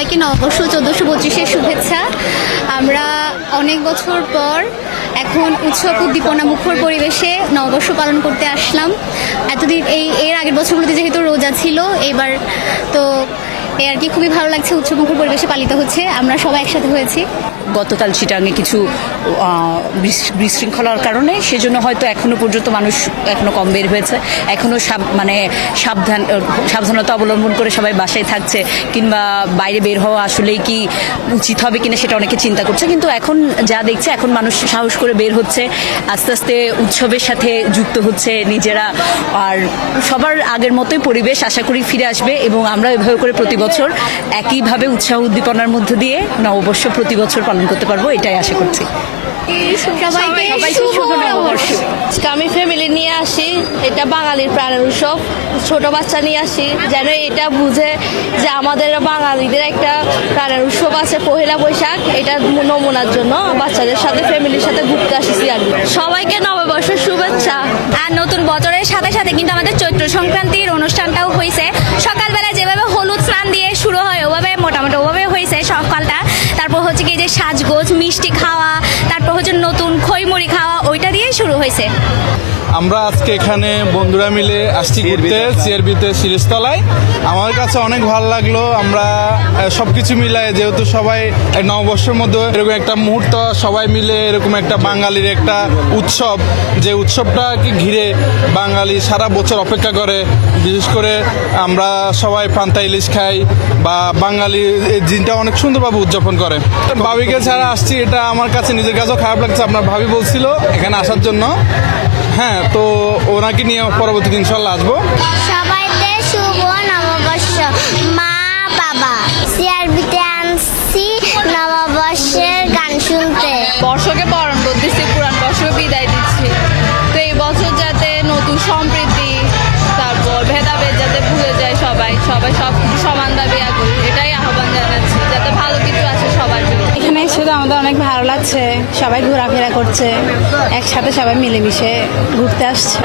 সবাইকে নববর্ষ 1425-এর শুভেচ্ছা। আমরা অনেক বছর পর এখন উৎসব উদ্দীপনা মুখর পরিবেশে নববর্ষ পালন করতে আসলাম। এতদিন এর আগের বছরগুলোতে যেহেতু রোজা ছিল, এবার তো আর কি খুবই ভালো লাগছে, উৎসবমুখর পরিবেশে পালিত হচ্ছে, আমরা সবাই একসাথে হয়েছি। গতকাল চিটাঙে কিছু বিশৃঙ্খলার কারণে সেজন্য হয়তো এখনো পর্যন্ত মানুষ এখনো কম বের হয়েছে, এখনো সাবধানতা অবলম্বন করে সবাই বাসায় থাকছে, কিংবা বাইরে বের হওয়া আসলেই কি উচিত হবে কিনা সেটা অনেকে চিন্তা করছে। কিন্তু এখন যা দেখছে, এখন মানুষ সাহস করে বের হচ্ছে, আস্তে আস্তে উৎসবের সাথে যুক্ত হচ্ছে নিজেরা। আর সবার আগের মতোই পরিবেশ আশা করি ফিরে আসবে, এবং আমরা এভাবে করে প্রতি বছর একইভাবে উৎসাহ উদ্দীপনার মধ্য দিয়ে নববর্ষ প্রতি বছর পালন করতে পারবো, এটাই আশা করছি। আমি ফ্যামিলি নিয়ে আসি, এটা বাঙালির প্রাণের উৎসব। ছোট বাচ্চা নিয়ে আসি যেন এটা বুঝে যে আমাদের বাঙালিদের একটা প্রাণের উৎসব আছে পহেলা বৈশাখ। এটা নমুনার জন্য বাচ্চাদের সাথে ফ্যামিলির সাথে ঘুরতে আসছি আর সবাইকে নববর্ষের শুভেচ্ছা। আর নতুন বছরের সাথে সাথে কিন্তু আমাদের চৈত্র সংক্রান্তির অনুষ্ঠানটাও হয়েছে। সকালবেলা যেভাবে হলুদ স্নান দিয়ে শুরু হয়, ওভাবে মোটামুটি ওভাবে হয়েছে সকালটা। তারপর হচ্ছে কি যে সাজগোজ, মিষ্টি খাওয়া, তারপর হচ্ছে নতুন খইমুড়ি খাওয়া, ওইটা দিয়েই শুরু হয়েছে। আমরা আজকে এখানে বন্ধুরা মিলে আসছি ঘুরতে সিআরবিতে শিরিষতলায়। আমার কাছে অনেক ভালো লাগলো। আমরা সবকিছু মিলায়, যেহেতু সবাই নববর্ষের মধ্যে এরকম একটা মুহূর্ত, সবাই মিলে এরকম একটা বাঙালির একটা উৎসব, যে উৎসবটাকে ঘিরে বাঙালি সারা বছর অপেক্ষা করে। বিশেষ করে আমরা সবাই পান্তা ইলিশ খাই, বা বাঙালি এই দিনটা অনেক সুন্দরভাবে উদযাপন করে। ভাবিকে ছাড়া আসছি, এটা আমার কাছে নিজের কাছেও খারাপ লাগছে। আপনার ভাবি বলছিল এখানে আসার জন্য, হ্যাঁ, তো ওনাকে নিয়ে পরবর্তী দিন ইনশাল্লাহ আসবো। সবাইকে শুভ নববর্ষ। মা বাবা সিআরবিতে আনছি নববর্ষের গান শুনতে। বর্ষকে বরণ করতেছি, পুরান বর্ষকে বিদায় দিচ্ছি। তো এই বছর যাতে নতুন সম্প্রীতি, তারপর ভেদাভেদ যাতে ভুলে যায়, সবাই সবাই সব কিছু সমান দাবি করি, এটাই আহ্বান জানাচ্ছি, যাতে ভালো কিছু আছে সবার জন্য। এখানে এসে তো আমাদের অনেক ভালো লাগছে, সবাই ঘোরাফেরা করছে, একসাথে সবাই মিলেমিশে ঘুরতে আসছে।